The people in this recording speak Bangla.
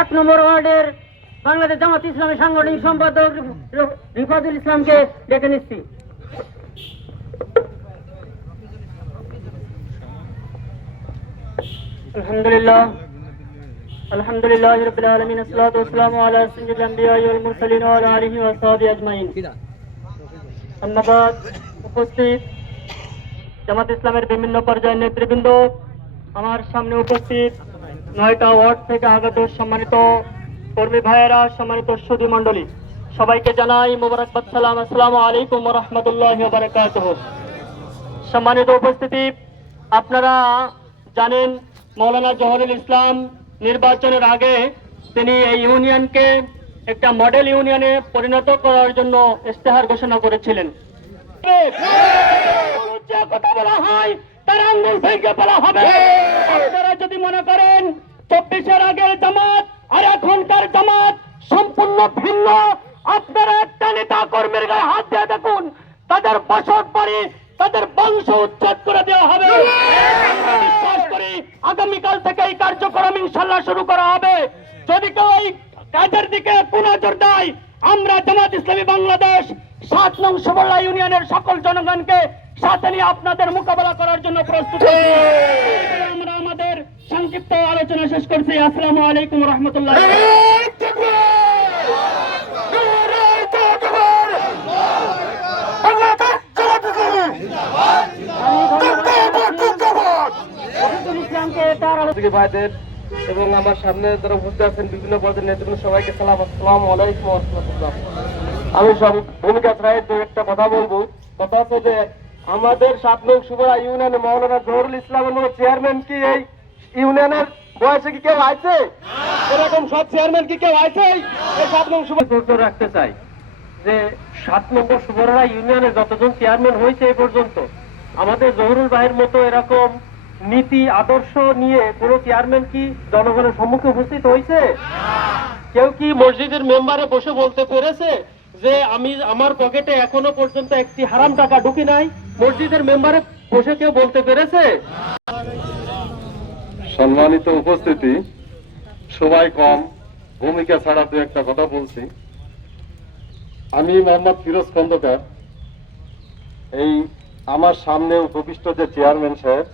1 নম্বর ওয়ার্ডের বাংলাদেশ জামাত ইসলামের সাংগঠনিক সম্পাদক রিফাতুল ইসলামকে ডেকে নিচ্ছি। আলহামদুলিল্লাহ রাব্বিল আলামিন, আসসালাতু ওয়াসসালামু আলা সাইয়্যিদিল আমবিয়া ওয়াল মুরসালিন ওয়া আলা আলিহি ওয়া সাহবিহি আজমাইন। আম্মা বাদ, উপস্থিত জামাত ইসলামের বিভিন্ন পর্যায়ের নেতৃবৃন্দ, আমার সামনে উপস্থিত 9টা ওয়ার্ড থেকে আগত সম্মানিত কর্মী ভাইয়েরা, সম্মানিত সুধী মণ্ডলী, সবাইকে জানাই মোবারকবাদ সালাম। আসসালামু আলাইকুম ওয়া রাহমাতুল্লাহি ওয়া বারাকাতুহু। সম্মানিত উপস্থিতি, আপনারা জানেন মাওলানা জহুরুল ইসলাম নির্বাচনের আগে তিনি এই ইউনিয়নকে একটা মডেল ইউনিয়নে পরিণত করার জন্য ইশতেহার ঘোষণা করেছিলেন। যে কথা বলা হয় তার আঙ্গুল ভেঙে বলা হবে। আপনারা যদি মনে করেন 24-এর আগের জামাত আর এখনকার জামাত সম্পূর্ণ ভিন্ন, আপনারা একটা নেতা কর্মীর গায়ে হাত দিয়ে দেখুন, তাদের বসত বাড়ি, তাদের বংশ উচ্ছেদ করে দেওয়া হবে। আমরা বিশ্বাস করি আগামীকাল থেকে এই কার্যক্রম ইনশাল্লাহ শুরু করা হবে। যদি কেউ এই কাজের দিকে নজর দেয়, আমরা জামাত ইসলামী বাংলাদেশ 7 নং সুবর্ণা ইউনিয়নের সকল জনগণকে সাথে নিয়ে আপনাদের মোকাবেলা করার জন্য প্রস্তুত। আমরা আমাদের সংক্ষিপ্ত আলোচনা শেষ করছি। আসসালামু আলাইকুম ওয়া রাহমাতুল্লাহ। ভাইদের এবং আমার সামনে যারা উপস্থিত আছেন বিভিন্ন পর্যায়ের নেতৃবৃন্দ, সবাইকে সালাম, আসসালামু আলাইকুম ওয়া রাহমাতুল্লাহ। আমি সব ভূমিকা ছাড়াই দু একটা কথা বলবো। কথা হচ্ছে যে আমাদের 7 নং সুবর্ণা ইউনিয়নে মাওলানা জহুরুল ইসলামের মতো চেয়ারম্যান কি এই ইউনিয়নের বয়সে কি কেউ আছে? এরকম সব চেয়ারম্যান কি কেউ আছে এই 7 নং সুবর্ণা? রাখতে চাই যে 7 নম্বর সুবর্ণা ইউনিয়নে যতজন চেয়ারম্যান হয়েছে এই পর্যন্ত, আমাদের জহুরুল ভাইয়ের মতো এরকম নীতি আদর্শ নিয়ে কোন চেয়ারম্যান কি জনগণের সম্মুখে উপস্থিত হয়েছে? কেউ কি মসজিদের মেম্বারে বসে বলতে পেরেছে যে আমি আমার পকেটে এখনো পর্যন্ত একটি হারাম টাকা ঢুকি নাই? মসজিদের মেম্বারে বসে কেউ বলতে পেরেছে? সম্মানিত উপস্থিতি, সবাই কম, ভূমিকা ছাড়া দু একটা কথা বলছি। আমি মোহাম্মদ ফিরোজ খন্দকার। এই আমার সামনে উপবিষ্ট যে চেয়ারম্যান সাহেব,